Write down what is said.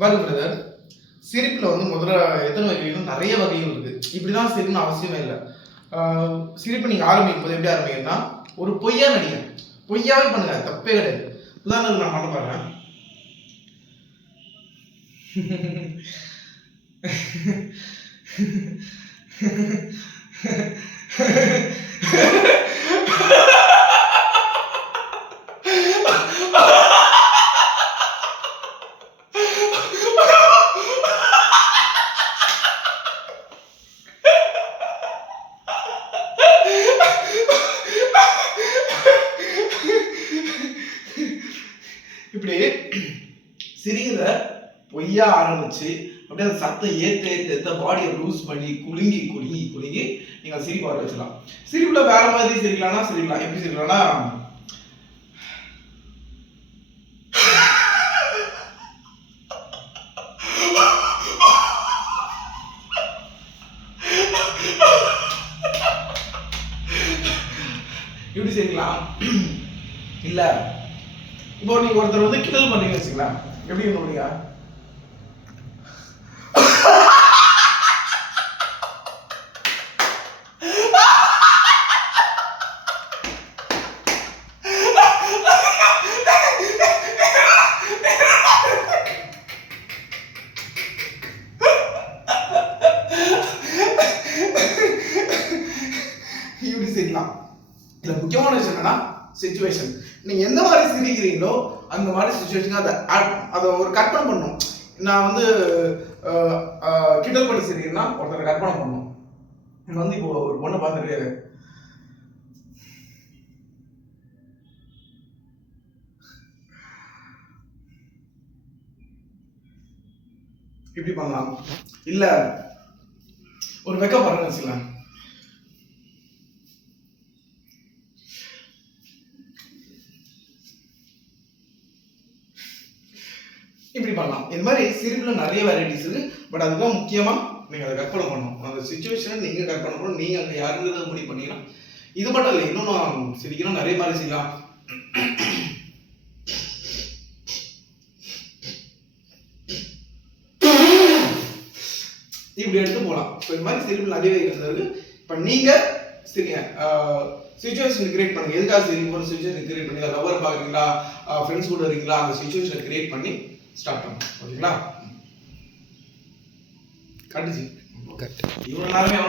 பாருங்க பிரதர், சிரிப்புல வந்து முதல்ல எத்தனை வகைகள், நிறைய வகைகள் இருக்கு. இப்படிதான் சிரிப்புன்னு அவசியமே இல்லை. சிரிப்பு நீங்க ஆரம்பிக்கும் போது எப்படி ஆரம்பிக்கணும்னா, ஒரு பொய்யா நடிங்க, பொய்யாவே பண்ணுங்க, தப்பே கிடையாது. உதாரணத்துக்கு நான் பண்ண பாருங்க. இப்படி சிரிக்கிறத பொய்யா ஆரம்பிச்சு அப்படியே அந்த சத்தம் ஏத்த பாடியை லூஸ் பண்ணி குலுங்கி குலுங்கி குலுங்கி நீங்க சிரிப்பு வர வச்சிடலாம். சிரிப்புல வேற மாதிரி சிரிக்கலாம்னா சிரிக்கலாம். எப்படி சிரிக்கலாம்னா, எப்படி சிரிக்கலாம். இல்ல இப்போ நீங்க ஒருத்தர் வந்து கிண்டல் பண்ணீங்க வச்சுக்கலாம், எப்படி பண்ணுவீங்க? இப்படி சிரிக்கலாம். இதுல முக்கியமான விஷயம் என்னன்னா சிச்சுவேஷன். நீங்க எந்த மாதிரி சிரிக்கிறீங்களோ அந்த மாதிரி சிச்சுவேஷன் அதை ஒரு கற்பனை பண்ணணும். நான் வந்து கிண்டல் பண்ணி சிரிக்கிறேன்னா ஒருத்தர் கற்பனை பண்ணணும். வந்து இப்போ ஒரு பொண்ணை பார்த்துருக்காரு, இப்படி பண்ணலாம். இல்ல ஒரு வெக்கப் பாருங்க வச்சுக்கலாம், இப்படி பண்ணலாம். இது மாதிரி சிரிப்புல நிறைய வெரைட்டிஸ் இருக்கு. பட் அதுதான் முக்கியமா நீங்க அதை கற்பனை பண்ணணும். அந்த சிச்சுவேஷனை நீங்க கற்பனை பண்ணணும். நீங்க அங்க யாருங்கிறத முடிவு பண்ணிக்கலாம். இது மட்டும் இல்லை, இன்னும் சிரிக்கணும், நிறைய மாதிரி செய்யலாம். இப்படி எடுத்து போகலாம். இது மாதிரி சிரிப்பு நிறைய இருக்கிறது. இப்போ நீங்க சரிங்க சிச்சுவேஷன் கிரியேட் பண்ணுங்க. எதுக்காக சிரிப்பு ஒரு சிச்சுவேஷன் கிரியேட் பண்ணி, லவ்வரை பார்க்குறீங்களா, ஃப்ரெண்ட்ஸ் கூட இருக்கீங்களா, அந்த சிச்சுவேஷனை கிரியேட் பண்ணி ஸ்டார்ட் பண்ணுங்க. ஓகேங்களா? கட்டுச்சு இவ்வளோ நேரமே